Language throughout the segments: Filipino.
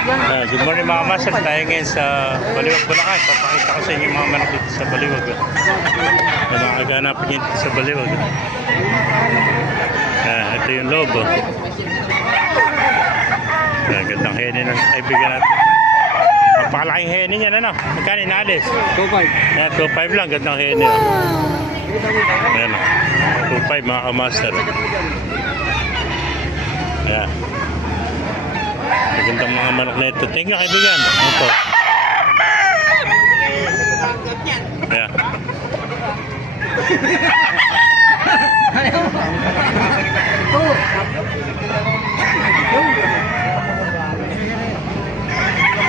Good morning mga master. Tayo ngayon sa Baliwag, Bulacan. Papakita ko sa inyo yung mga manok dito sa Baliwag. Yung mga kaganapin dito sa Baliwag. Ito yung lobo. Gandang heni ng kaibigan natin. Napakalaking heni niyan, ano? Magkano inalis? 2.5. 2.5 lang. Gandang heni. Ayan, 2.5 mga kamaster. Ayan. Magandang mga manok na ito. Thank you, kaibigan. Ito. Ayan.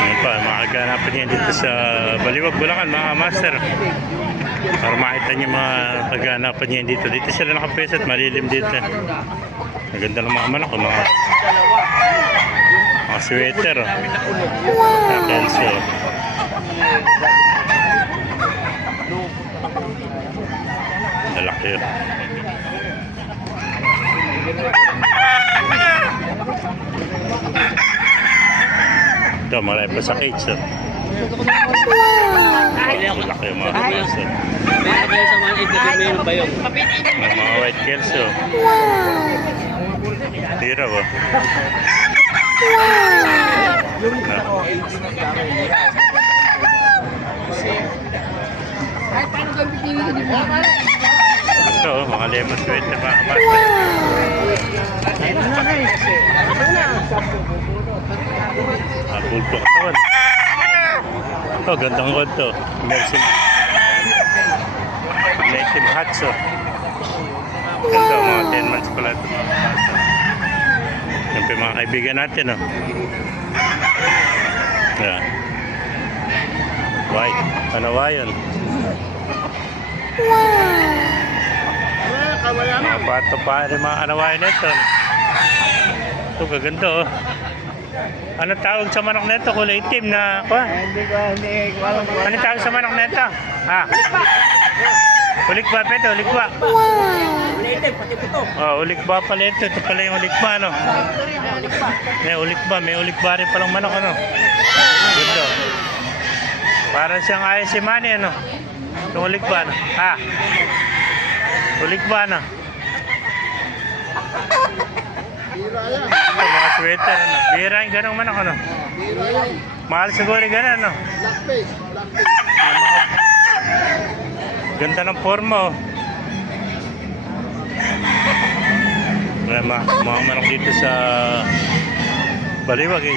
Ayan pa, makaganapan niya dito sa Baliwag, Bulacan, mga master. Para makita niyo mga kaganapan niya dito. Dito sila nakapwesto at malilim dito. Maganda ng mga manok, mga sweater. Kelso. Malaki yun. Ito, marami pa sa cage. Malaki yung mga kelso. Mga white kelso. Tira ba? Ito, mga lemon sweater, mga kabasa. Pulpo katawan. Ito, gandang rod to. Mersin. Native hats, oh. Ito, mga 10 months pala ito, mga kabasa. Yan pa yung mga kaibigan natin, oh. Yan. White. Ano ba yun? Mga pato pa rin mga anawain nito. Ito, gaganda, oh. Ano tawag sa manok nito? Kulay itim na kuha. Ano tawag sa manok nito? Ha? Ulikba pa ito, ulikba. Oh, ulikba pala ito. Ito pala yung ulikba, ano? May ulikba rin palang manok, ano? Ganda. Parang siyang ayos si Manny, ano? Yung ulikba, ano? Ha? Ulikba, ano? Ito, mga sweater, ano? Bira yung ganong manok, ano? Mahal siguro yung ganon, ano? Ganda ng forma, oh. Mga manok dito sa Baliwag, eh.